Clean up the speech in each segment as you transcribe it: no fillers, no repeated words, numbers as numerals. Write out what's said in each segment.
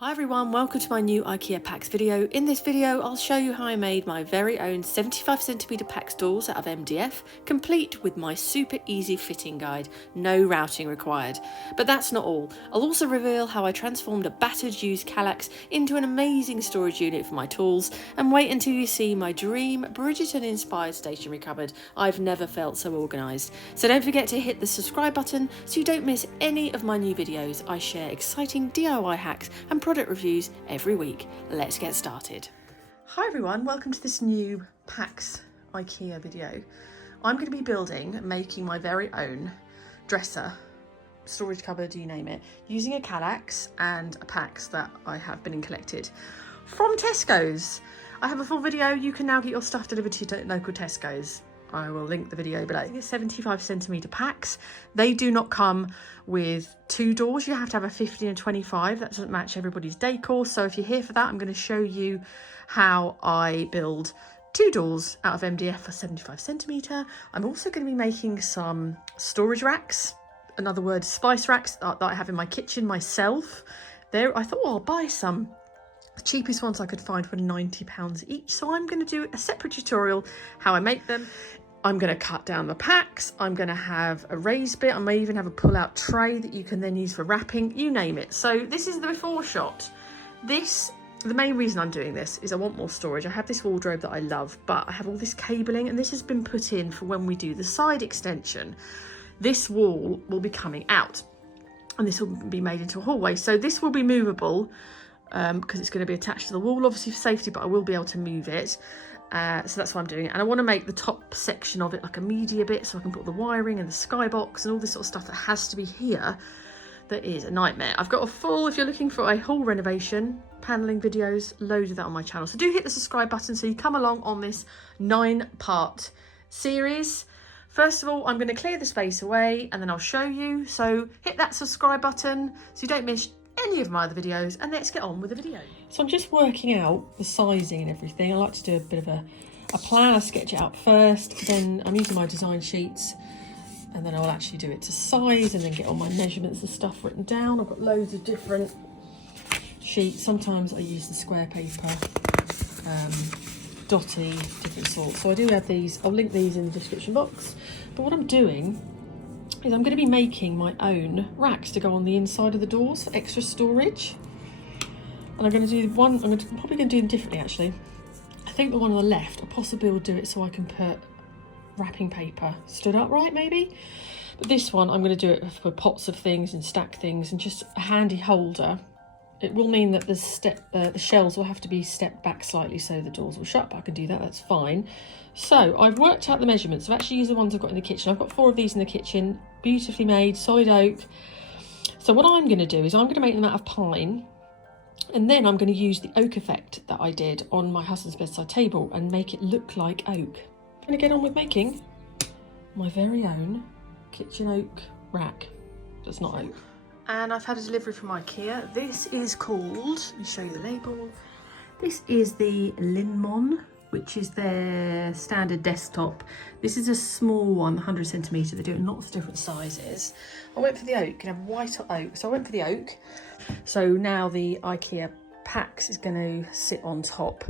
Hi everyone, welcome to my new IKEA PAX video. In this video, I'll show you how I made my very own 75cm PAX doors out of MDF, complete with my super easy fitting guide, no routing required. But that's not all. I'll also reveal how I transformed a battered used Kallax into an amazing storage unit for my tools, and wait until you see my dream Bridgerton-inspired stationery cupboard. I've never felt so organised. So don't forget to hit the subscribe button so you don't miss any of my new videos. I share exciting DIY hacks and product reviews every week. Let's get started. Hi everyone, welcome to this new PAX IKEA video. I'm going to be making my very own dresser, storage cupboard, you name it, using a Kallax and a PAX that I have been and collected from Tesco's. I have a full video. You can now get your stuff delivered to your local Tesco's. I will link the video below. It's 75cm PAX. They do not come with two doors. You have to have a 50 and 25. That doesn't match everybody's decor. So if you're here for that, I'm going to show you how I build two doors out of MDF for 75cm. I'm also going to be making some storage racks. In other words, spice racks that I have in my kitchen myself. There, I thought, well, I'll buy some. The cheapest ones I could find were £90 each. So I'm going to do a separate tutorial how I make them. I'm going to cut down the PAX. I'm going to have a raised bit. I may even have a pull-out tray that you can then use for wrapping, you name it. So this is the before shot. The main reason I'm doing this is I want more storage. I have this wardrobe that I love, but I have all this cabling, and this has been put in for when we do the side extension. This wall will be coming out, and this will be made into a hallway. So this will be movable because it's going to be attached to the wall, obviously for safety, but I will be able to move it. So that's why I'm doing it. And I want to make the top section of it like a media bit, so I can put the wiring and the skybox and all this sort of stuff that has to be here. That is a nightmare. I've got a full, if you're looking for a whole renovation, paneling videos, loads of that on my channel. So do hit the subscribe button so you come along on this 9-part series. First of all, I'm going to clear the space away and then I'll show you. So hit that subscribe button so you don't miss any of my other videos, and let's get on with the video. So I'm just working out the sizing and everything. I like to do a bit of a plan. I sketch it out first, then I'm using my design sheets, and then I'll actually do it to size and then get all my measurements and stuff written down. I've got loads of different sheets. Sometimes I use the square paper, dotty, different sorts. So I do have these. I'll link these in the description box. But what I'm doing is I'm going to be making my own racks to go on the inside of the doors for extra storage. And I'm going to do one, probably going to do them differently actually. I think the one on the left, I possibly will do it so I can put wrapping paper stood upright maybe. But this one, I'm going to do it for pots of things and stack things and just a handy holder. It will mean that the shelves will have to be stepped back slightly so the doors will shut, but I can do that, that's fine. So I've worked out the measurements. I've actually used the ones I've got in the kitchen. I've got 4 of these in the kitchen, beautifully made, solid oak. So what I'm going to do is I'm going to make them out of pine, and then I'm going to use the oak effect that I did on my husband's bedside table and make it look like oak. I'm going to get on with making my very own kitchen oak rack that's not oak. And I've had a delivery from IKEA. This is called, let me show you the label. This is the Linmon, which is their standard desktop. This is a small one, 100cm. They do it in lots of different sizes. I went for the oak. You can have white or oak. So I went for the oak. So now the IKEA PAX is going to sit on top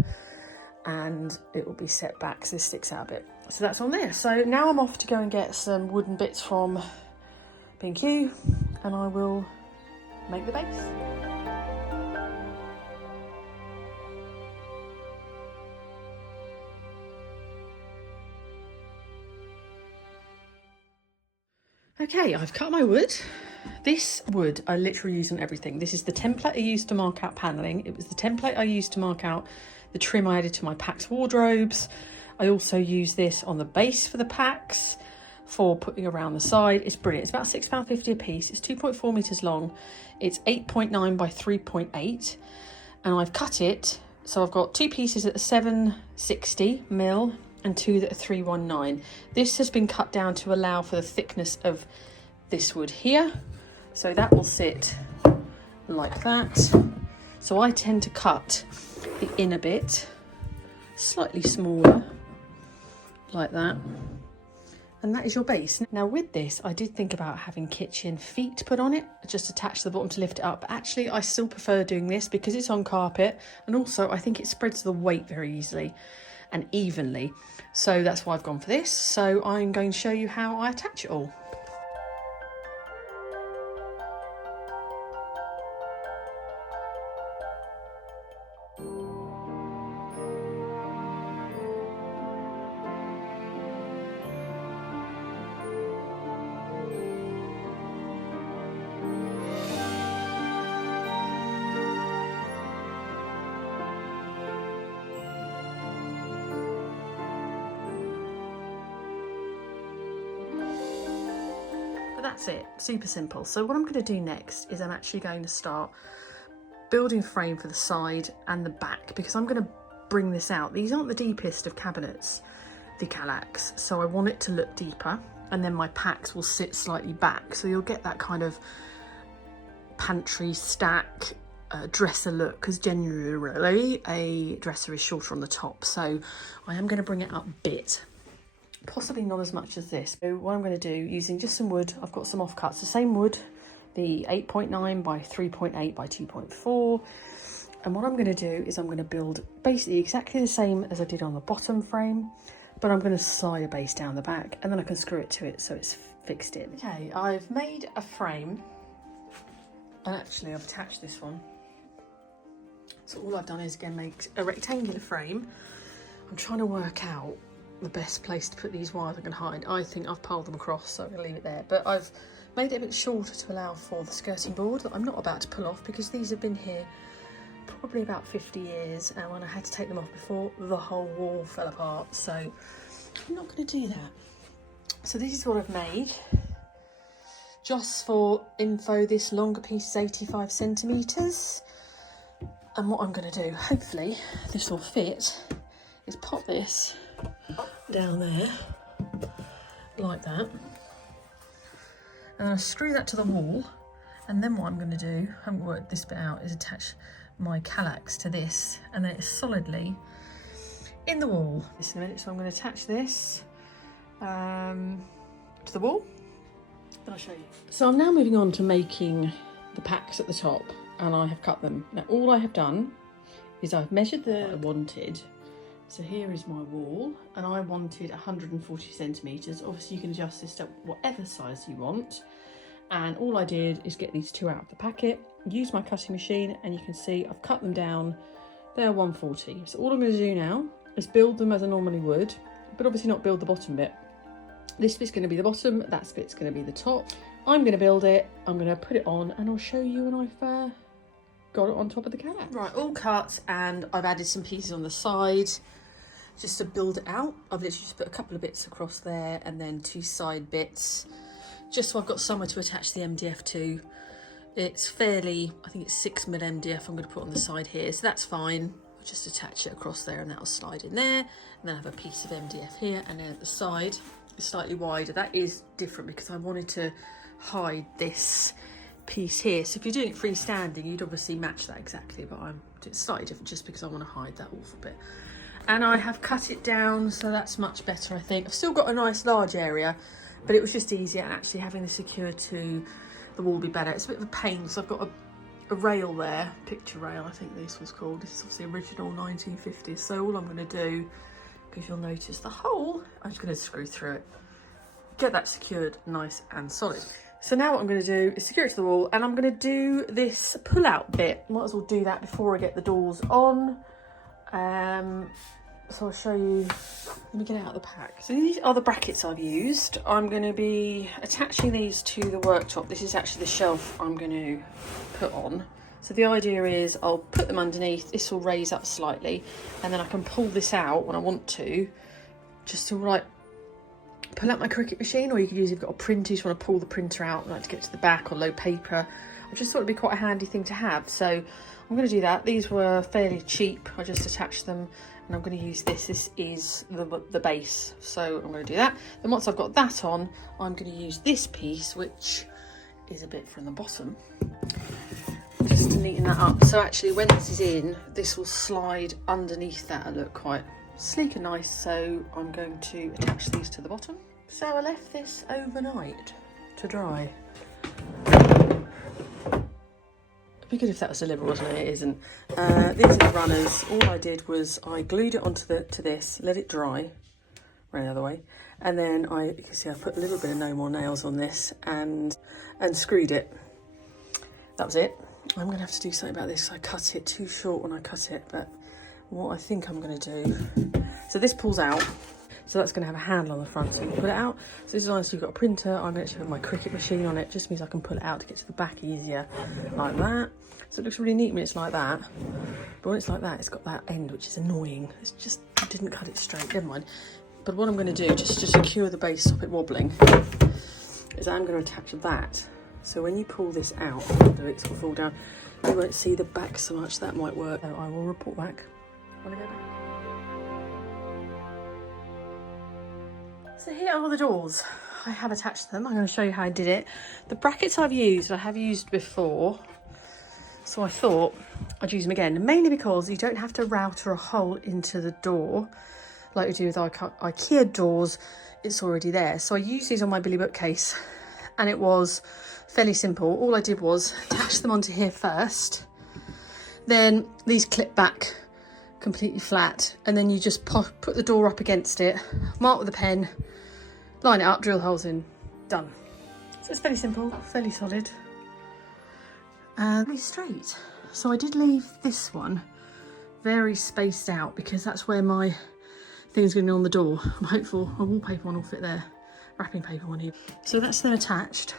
and it will be set back so this sticks out a bit. So that's on there. So now I'm off to go and get some wooden bits from B&Q and I will make the base. Okay, I've cut my wood. This wood I literally use on everything. This is the template I used to mark out paneling. It was the template I used to mark out the trim I added to my PAX wardrobes. I also use this on the base for the PAX for putting around the side. It's brilliant. It's about £6.50 a piece. It's 2.4 meters long. It's 8.9 by 3.8, and I've cut it. So I've got 2 pieces at 760mm and 2 that are 319. This has been cut down to allow for the thickness of this wood here. So that will sit like that. So I tend to cut the inner bit slightly smaller, like that. And that is your base. Now with this, I did think about having kitchen feet put on it, just attach to the bottom to lift it up. Actually, I still prefer doing this because it's on carpet, and also I think it spreads the weight very easily and evenly. So that's why I've gone for this. So I'm going to show you how I attach it all. But that's it, super simple. So what I'm going to do next is I'm actually going to start building a frame for the side and the back, because I'm going to bring this out. These aren't the deepest of cabinets, the Kallax, so I want it to look deeper, and then my packs will sit slightly back, so you'll get that kind of pantry stack dresser look, because generally a dresser is shorter on the top. So I am going to bring it up a bit. Possibly not as much as this. So what I'm going to do, using just some wood, I've got some offcuts, the same wood, the 8.9 by 3.8 by 2.4. And what I'm going to do is I'm going to build basically exactly the same as I did on the bottom frame, but I'm going to slide a base down the back, and then I can screw it to it so it's fixed in. Okay, I've made a frame, and actually I've attached this one. So all I've done is again make a rectangular frame. I'm trying to work out the best place to put these wires I can hide. I think I've piled them across, so I'm going to leave it there. But I've made it a bit shorter to allow for the skirting board that I'm not about to pull off, because these have been here probably about 50 years, and when I had to take them off before, the whole wall fell apart. So I'm not going to do that. So this is what I've made. Just for info, this longer piece is 85 centimetres. And what I'm going to do, hopefully this will fit, is pop this down there like that, and then I screw that to the wall, and then what I'm going to do, I haven't worked this bit out, is attach my Kallax to this, and then it's solidly in the wall. Just in a minute, so I'm going to attach this to the wall, and I'll show you. So I'm now moving on to making the packs at the top, and I have cut them. Now all I have done is I've measured the I wanted. So here is my wall, and I wanted 140 centimetres. Obviously you can adjust this to whatever size you want. And all I did is get these two out of the packet, use my cutting machine, and you can see I've cut them down. They're 140. So all I'm going to do now is build them as I normally would, but obviously not build the bottom bit. This bit's going to be the bottom, that bit's going to be the top. I'm going to build it, I'm going to put it on, and I'll show you when I've got it on top of the Kallax. Right, all cut, and I've added some pieces on the side just to build it out. I've literally just put a couple of bits across there, and then two side bits, just so I've got somewhere to attach the MDF to. It's fairly, I think it's 6mm MDF I'm going to put on the side here, so that's fine. I'll just attach it across there, and that'll slide in there. And then I have a piece of MDF here, and then at the side, it's slightly wider. That is different because I wanted to hide this piece here. So if you're doing it freestanding, you'd obviously match that exactly, but I'm doing it slightly different just because I want to hide that awful bit. And I have cut it down, so that's much better, I think. I've still got a nice large area, but it was just easier actually having this secured to the wall be better. It's a bit of a pain, so I've got a rail there, picture rail I think this was called. This is obviously original 1950s, so all I'm going to do, because you'll notice the hole, I'm just going to screw through it, get that secured nice and solid. So now what I'm going to do is secure it to the wall, and I'm going to do this pull out bit. Might as well do that before I get the doors on. So I'll show you, let me get it out of the pack. So these are the brackets I've used. I'm going to be attaching these to the worktop. This is actually the shelf I'm going to put on. So the idea is I'll put them underneath, this will raise up slightly, and then I can pull this out when I want to, just to like pull out my Cricut machine, or you could use, if you've got a printer, you just want to pull the printer out, like to get to the back, or load paper. I just thought it'd be quite a handy thing to have. So I'm going to do that. These were fairly cheap. I just attached them, and I'm going to use this. This is the base. So I'm going to do that. Then once I've got that on, I'm going to use this piece, which is a bit from the bottom, just to neaten that up. So actually when this is in, this will slide underneath that and look quite sleek and nice. So I'm going to attach these to the bottom. So I left this overnight to dry. It'd be good if that was deliberate, wasn't it? It isn't. These are the runners. All I did was I glued it onto to this, let it dry, ran the other way, and then you can see I put a little bit of No More Nails on this and screwed it. That was it. I'm gonna have to do something about this. I cut it too short when I cut it, but what I think I'm gonna do, so this pulls out. So that's going to have a handle on the front so you can put it out. So this is nice, you've got a printer. I'm going to put my Cricut machine on it. Just means I can pull it out to get to the back easier, like that. So it looks really neat when it's like that. But when it's like that, it's got that end, which is annoying. It's just, I didn't cut it straight, never mind. But what I'm going to do, just to secure the base, stop it wobbling, is I'm going to attach that. So when you pull this out, the bits will fall down. You won't see the back so much, that might work. So I will report back. Want to go back? So here are the doors. I have attached them. I'm going to show you how I did it. The brackets I have used before. So I thought I'd use them again, mainly because you don't have to router a hole into the door like you do with IKEA doors. It's already there. So I used these on my Billy bookcase and it was fairly simple. All I did was attach them onto here first. Then these clip back completely flat, and then you just put the door up against it, mark with a pen, line it up, drill holes in, done. So it's fairly simple, fairly solid, and really straight. So I did leave this one very spaced out because that's where my thing's going to be on the door. I'm hopeful a wallpaper one will fit there, wrapping paper one here. So that's then attached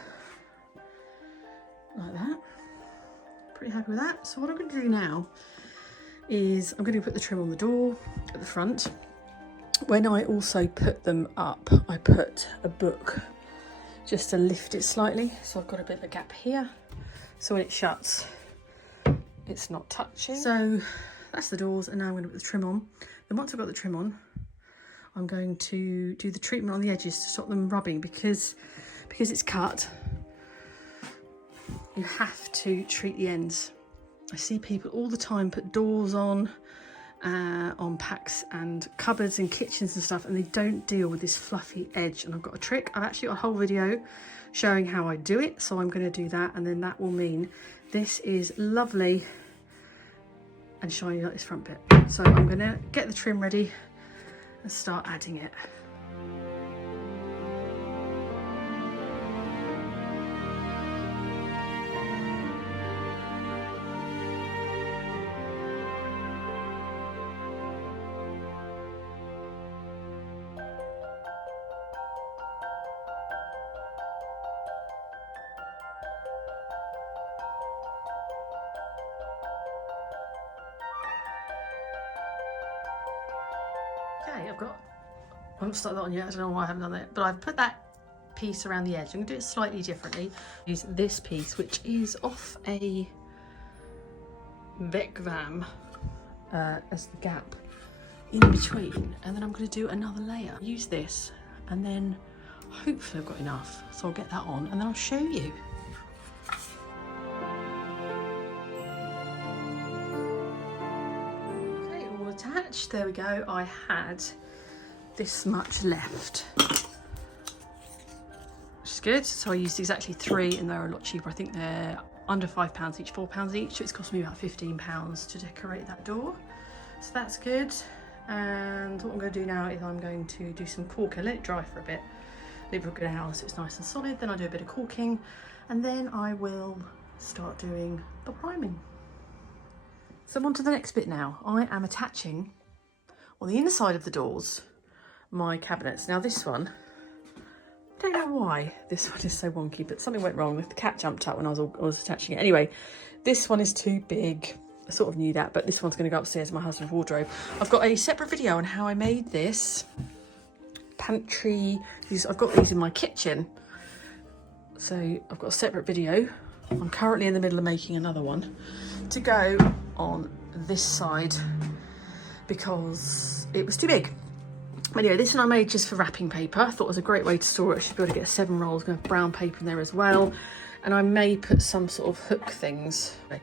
like that. Pretty happy with that. So what I'm going to do now is I'm going to put the trim on the door at the front. When I also put them up, I put a book just to lift it slightly. So I've got a bit of a gap here. So when it shuts, it's not touching. So that's the doors, and now I'm going to put the trim on. Then once I've got the trim on, I'm going to do the treatment on the edges to stop them rubbing because it's cut. You have to treat the ends. I see people all the time put doors on packs and cupboards and kitchens and stuff, and they don't deal with this fluffy edge. And I've got a trick. I've actually got a whole video showing how I do it, so I'm going to do that, and then that will mean this is lovely and shiny like this front bit. So I'm going to get the trim ready and start adding it. Okay, I haven't started that on yet. I don't know why I haven't done it, but I've put that piece around the edge. I'm going to do it slightly differently. Use this piece, which is off a Vecvam as the gap in between, and then I'm going to do another layer. Use this, and then hopefully I've got enough, so I'll get that on, and then I'll show you. Attached. There we go. I had this much left, which is good. So I used exactly 3, and they're a lot cheaper. I think they're under £5 each, £4 each. So it's cost me about £15 to decorate that door. So that's good. And what I'm going to do now is I'm going to do some caulking. Let it dry for a bit. Leave it for a good hour so it's nice and solid. Then I'll do a bit of caulking, and then I will start doing the priming. So I'm on to the next bit now. I am attaching on the inside of the doors my cabinets. Now this one, I don't know why this one is so wonky, but something went wrong. The cat jumped up when I was attaching it. Anyway, this one is too big. I sort of knew that, but this one's going to go upstairs in my husband's wardrobe. I've got a separate video on how I made this pantry. I've got these in my kitchen. So I've got a separate video. I'm currently in the middle of making another one to go on this side because it was too big. Anyway, this one I made just for wrapping paper. I thought it was a great way to store it. I should be able to get 7 rolls. I'm going to have brown paper in there as well. And I may put some sort of hook things. Okay.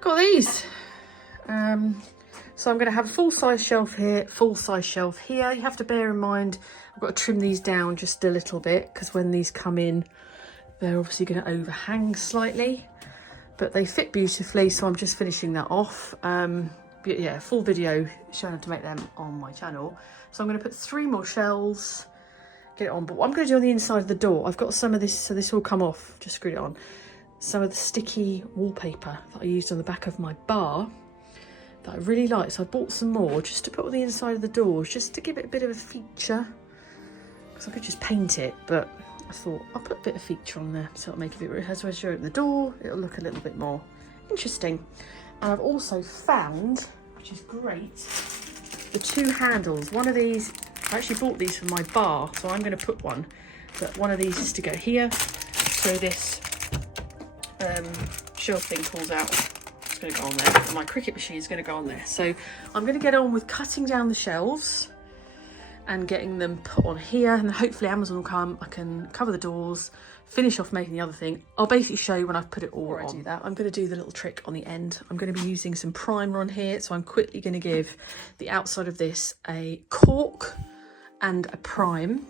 Got these. So I'm going to have a full-size shelf here, full-size shelf here. You have to bear in mind, I've got to trim these down just a little bit because when these come in, they're obviously going to overhang slightly, but they fit beautifully. So I'm just finishing that off. But yeah, full video showing how to make them on my channel. So I'm going to put 3 more shelves, get it on. But what I'm going to do on the inside of the door, I've got some of this, so this will come off, just screwed it on. Some of the sticky wallpaper that I used on the back of my bar that I really like. So I bought some more just to put on the inside of the doors, just to give it a bit of a feature. Because I could just paint it, but I thought I'll put a bit of feature on there. So it'll make it a bit, as I open the door, it'll look a little bit more interesting. And I've also found, which is great, the 2 handles. One of these, I actually bought these for my bar, so I'm going to put one. But one of these is to go here, so this shelf thing pulls out. It's going to go on there. And my Cricut machine is going to go on there. So I'm going to get on with cutting down the shelves and getting them put on here, and hopefully Amazon will come. I can cover the doors, finish off making the other thing. I'll basically show you when I've put it all on. I do that, I'm going to do the little trick on the end. I'm going to be using some primer on here, so I'm quickly going to give the outside of this a cork and a prime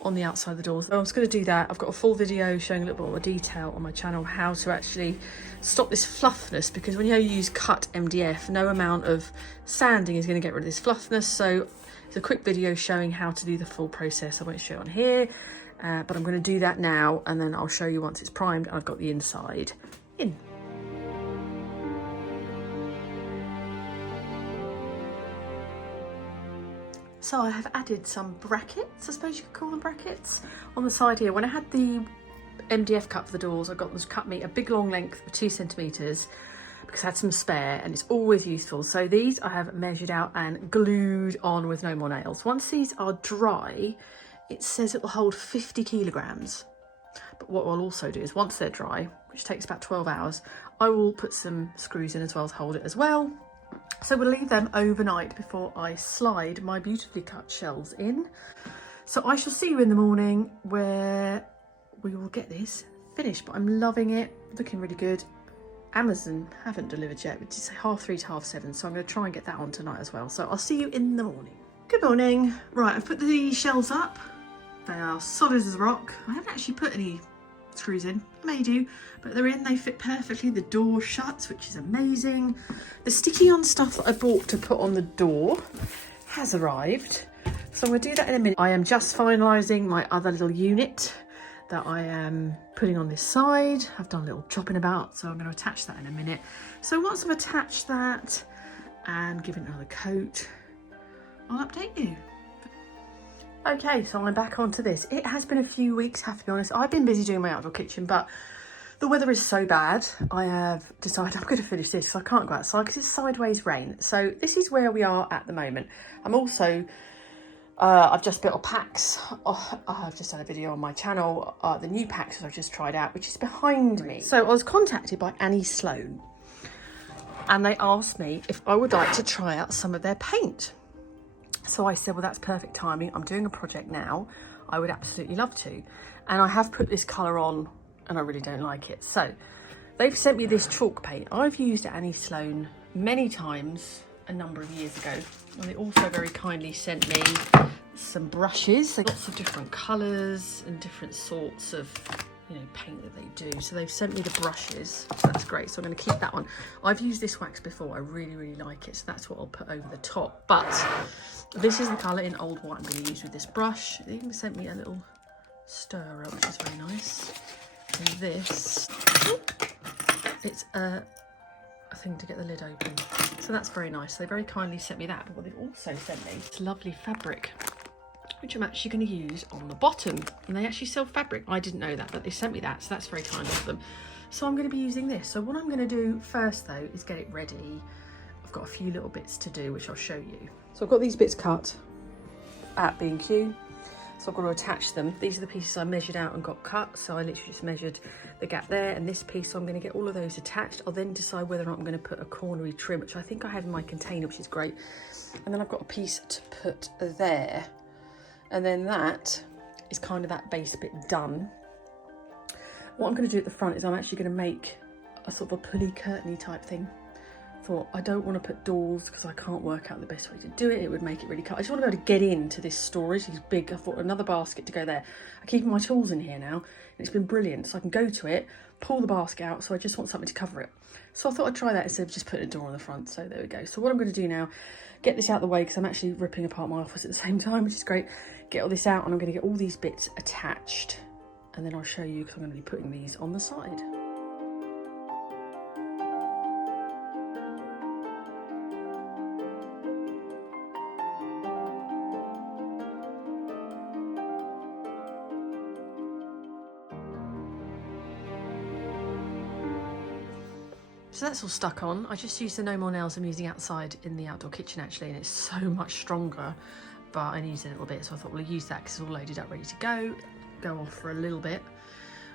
on the outside of the doors. So I'm just going to do that. I've got a full video showing a little bit more detail on my channel how to actually stop this fluffiness, because when you use cut MDF, no amount of sanding is going to get rid of this fluffiness. So it's a quick video showing how to do the full process. I won't show it on here, but I'm going to do that now, and then I'll show you once it's primed and I've got the inside in. So I have added some brackets, I suppose you could call them brackets, on the side here. When I had the MDF cut for the doors, I got them to cut me a big long length of 2 centimetres because I had some spare, and it's always useful. So these I have measured out and glued on with no more nails. Once these are dry, it says it will hold 50 kilograms. But what I'll also do is once they're dry, which takes about 12 hours, I will put some screws in as well to hold it as well. So we'll leave them overnight before I slide my beautifully cut shelves in. So I shall see you in the morning where we will get this finished, but I'm loving it, looking really good. Amazon haven't delivered yet, which is 3:30 to 7:30, so I'm going to try and get that on tonight as well. So I'll see you in the morning. Good morning. Right, I've put the shelves up. They are solid as a rock. I haven't actually put any screws in. I may do, but they're in. They fit perfectly. The door shuts, which is amazing. The sticky on stuff that I bought to put on the door has arrived, so I'm going to do that in a minute. I am just finalising my other little unit that I am putting on this side. I've done a little chopping about, so I'm going to attach that in a minute. So once I've attached that and given it another coat, I'll update you. Okay, so I'm back onto this. It has been a few weeks, have to be honest. I've been busy doing my outdoor kitchen, but the weather is so bad. I have decided I'm going to finish this because I can't go outside because it's sideways rain. So this is where we are at the moment. I'm also, I've just built a PAX. I've just done a video on my channel, the new PAX I've just tried out, which is behind me. So I was contacted by Annie Sloan, and they asked me if I would like to try out some of their paint. So I said, well, that's perfect timing. I'm doing a project now. I would absolutely love to. And I have put this colour on and I really don't like it. So they've sent me this chalk paint. I've used Annie Sloan many times a number of years ago. And they also very kindly sent me some brushes. Lots of different colours and different sorts of, paint that they do. So they've sent me the brushes, so that's great. So I'm going to keep that one. I've used this wax before. I really, really like it. So that's what I'll put over the top. But this is the colour in Old White I'm going to use with this brush. They even sent me a little stirrer, which is very nice. And this, it's a thing to get the lid open. So that's very nice. They very kindly sent me that. But what they've also sent me is lovely fabric, which I'm actually going to use on the bottom. And they actually sell fabric. I didn't know that, but they sent me that, so that's very kind of them. So I'm going to be using this. So what I'm going to do first, though, is get it ready. I've got a few little bits to do, which I'll show you. So I've got these bits cut at B&Q. So I've got to attach them. These are the pieces I measured out and got cut. So I literally just measured the gap there and this piece. So I'm going to get all of those attached. I'll then decide whether or not I'm going to put a cornery trim, which I think I have in my container, which is great. And then I've got a piece to put there. And then that is kind of that base bit done. What I'm going to do at the front is I'm actually going to make a sort of a pulley curtainy type thing thought I don't want to put doors because I can't work out the best way to do it. It would make it really cut. I just want to be able to get into this storage. It's big. I thought another basket to go there. I'm keeping my tools in here now, and it's been brilliant. So I can go to it, pull the basket out. So I just want something to cover it. So I thought I'd try that instead of just putting a door on the front. So there we go. So what I'm going to do now, get this out of the way because I'm actually ripping apart my office at the same time, which is great. Get all this out, and I'm going to get all these bits attached, and then I'll show you because I'm going to be putting these on the side. So that's all stuck on. I just used the No More Nails I'm using outside in the outdoor kitchen actually, and it's so much stronger, but I need a little bit, so I thought we'll use that because it's all loaded up, ready to go off for a little bit.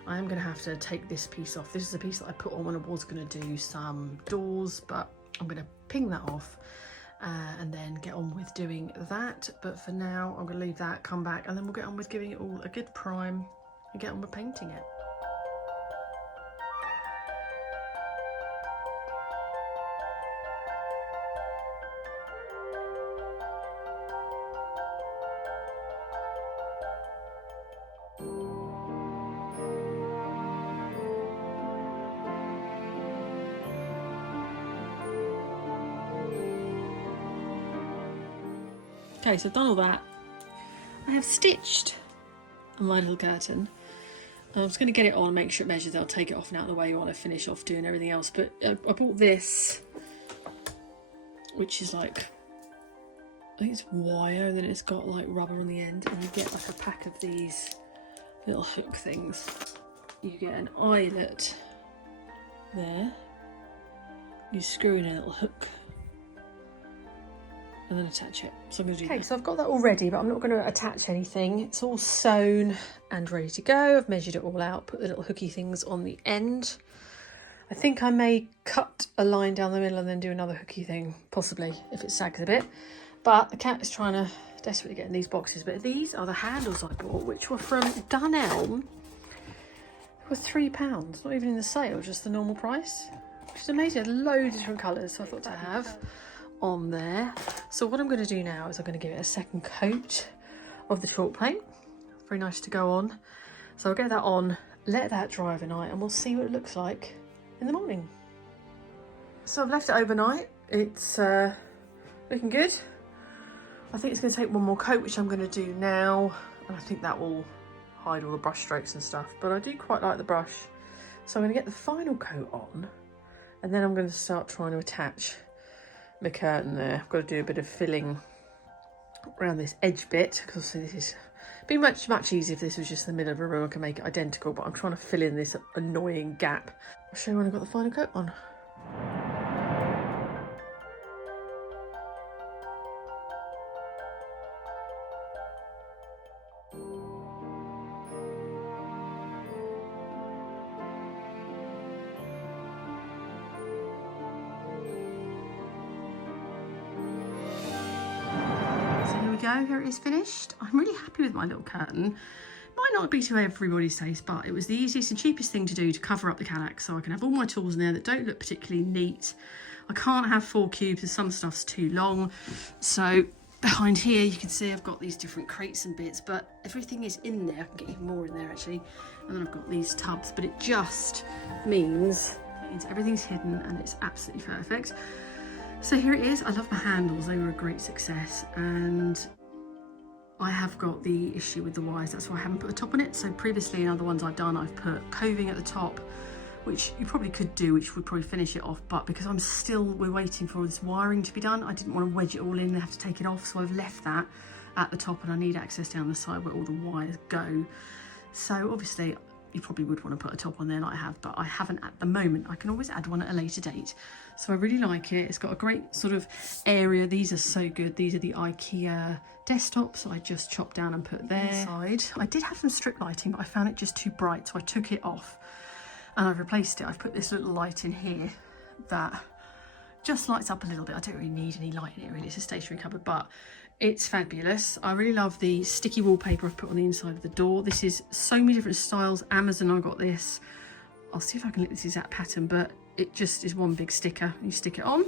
I am gonna have to take this piece off. This is a piece that I put on when I was gonna do some doors, but I'm gonna ping that off and then get on with doing that. But for now, I'm gonna leave that, come back, and then we'll get on with giving it all a good prime and get on with painting it. Okay, so I've done all that. I have stitched my little curtain. I was going to get it on, make sure it measures. I'll take it off and out of the way while I finish off doing everything else. But I bought this, which is like, I think it's wire, and then it's got like rubber on the end, and you get like a pack of these little hook things. You get an eyelet there. You screw in a little hook, and then attach it. So I'm going to do that. Okay, so I've got that all ready, but I'm not going to attach anything. It's all sewn and ready to go. I've measured it all out, put the little hooky things on the end. I think I may cut a line down the middle and then do another hooky thing, possibly, if it sags a bit. But the cat is trying to desperately get in these boxes. But these are the handles I bought, which were from Dunelm. They were £3, not even in the sale, just the normal price, which is amazing. Loads of different colours, so I thought to have on there. So what I'm going to do now is I'm going to give it a second coat of the chalk paint. Very nice to go on. So I'll get that on, let that dry overnight, and we'll see what it looks like in the morning. So I've left it overnight. It's looking good. I think it's going to take one more coat, which I'm going to do now, and I think that will hide all the brush strokes and stuff, but I do quite like the brush. So I'm going to get the final coat on, and then I'm going to start trying to attach the curtain there. I've got to do a bit of filling around this edge bit, because obviously this is be much easier if this was just in the middle of a room. I can make it identical, but I'm trying to fill in this annoying gap. I'll show you when I've got the final coat on. Go, here it is finished. I'm really happy with my little curtain. Might not be to everybody's taste, but it was the easiest and cheapest thing to do to cover up the Calax, so I can have all my tools in there that don't look particularly neat. I can't have 4 cubes, and some stuff's too long. So behind here you can see I've got these different crates and bits, but everything is in there. I can get even more in there actually. And then I've got these tubs, but it just means everything's hidden and it's absolutely perfect. So here it is. I love my handles, they were a great success, and I have got the issue with the wires, that's why I haven't put a top on it. So previously in other ones I've done, I've put coving at the top, which you probably could do, which would probably finish it off, but because we're waiting for this wiring to be done, I didn't want to wedge it all in and have to take it off, so I've left that at the top, and I need access down the side where all the wires go. So obviously you probably would want to put a top on there like I have, but I haven't at the moment. I can always add one at a later date. So I really like it. It's got a great sort of area. These are so good. These are the IKEA desktops I just chopped down and put there. Inside, I did have some strip lighting, but I found it just too bright, so I took it off and I've replaced it. I've put this little light in here that just lights up a little bit. I don't really need any light in it really. It's a stationary cupboard, but it's fabulous. I really love the sticky wallpaper I've put on the inside of the door. This is so many different styles. Amazon, I got this. I'll see if I can lick this exact pattern, but it just is one big sticker. You stick it on.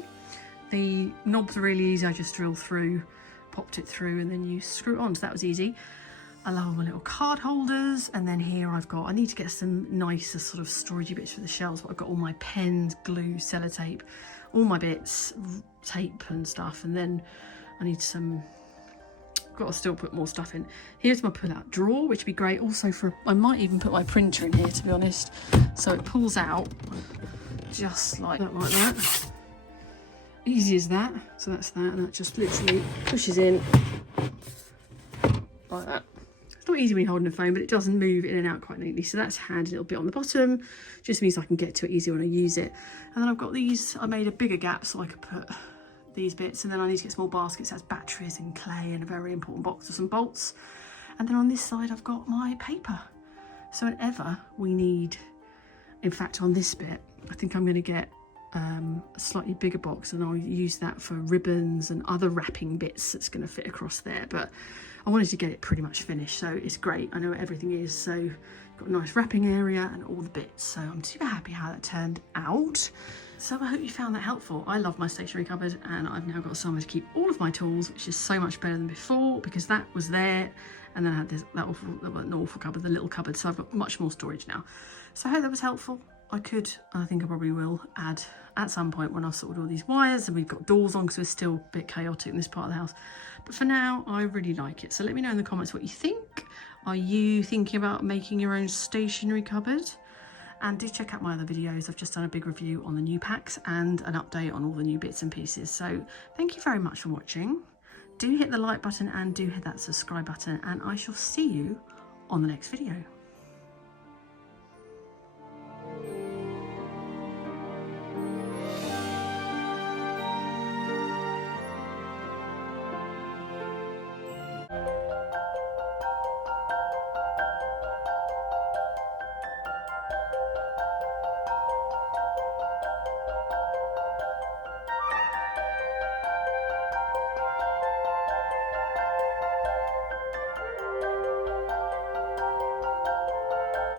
The knobs are really easy. I just drill through, popped it through, and then you screw it on. So that was easy. I love all my little card holders. And then here I've got, I need to get some nicer sort of storagey bits for the shelves, but I've got all my pens, glue, sellotape, all my bits, tape and stuff. And then I need some, got to still put more stuff in. Here's my pull-out drawer, which would be great also for, I might even put my printer in here, to be honest. So it pulls out just like that. Easy as that. So that's that, and that just literally pushes in like that. It's not easy when you're holding a phone, but it doesn't move in and out quite neatly. So that's handy. A little bit on the bottom, just means I can get to it easier when I use it. And then I've got these, I made a bigger gap so I could put these bits, and then I need to get small baskets. That's batteries and clay and a very important box of some bolts. And then on this side I've got my paper. So whenever we need, in fact on this bit, I think I'm going to get a slightly bigger box, and I'll use that for ribbons and other wrapping bits that's going to fit across there. But I wanted to get it pretty much finished, so it's great. I know where everything is, so got a nice wrapping area and all the bits. So I'm super happy how that turned out. So I hope you found that helpful. I love my stationery cupboard, and I've now got somewhere to keep all of my tools, which is so much better than before, because that was there, and then I had this, that awful cupboard, the little cupboard. So I've got much more storage now. So I hope that was helpful. I could, I think I probably will add at some point when I've sorted all these wires and we've got doors on, because we're still a bit chaotic in this part of the house. But for now, I really like it. So let me know in the comments what you think. Are you thinking about making your own stationery cupboard? And do check out my other videos. I've just done a big review on the new packs and an update on all the new bits and pieces. So thank you very much for watching. Do hit the like button and do hit that subscribe button, and I shall see you on the next video.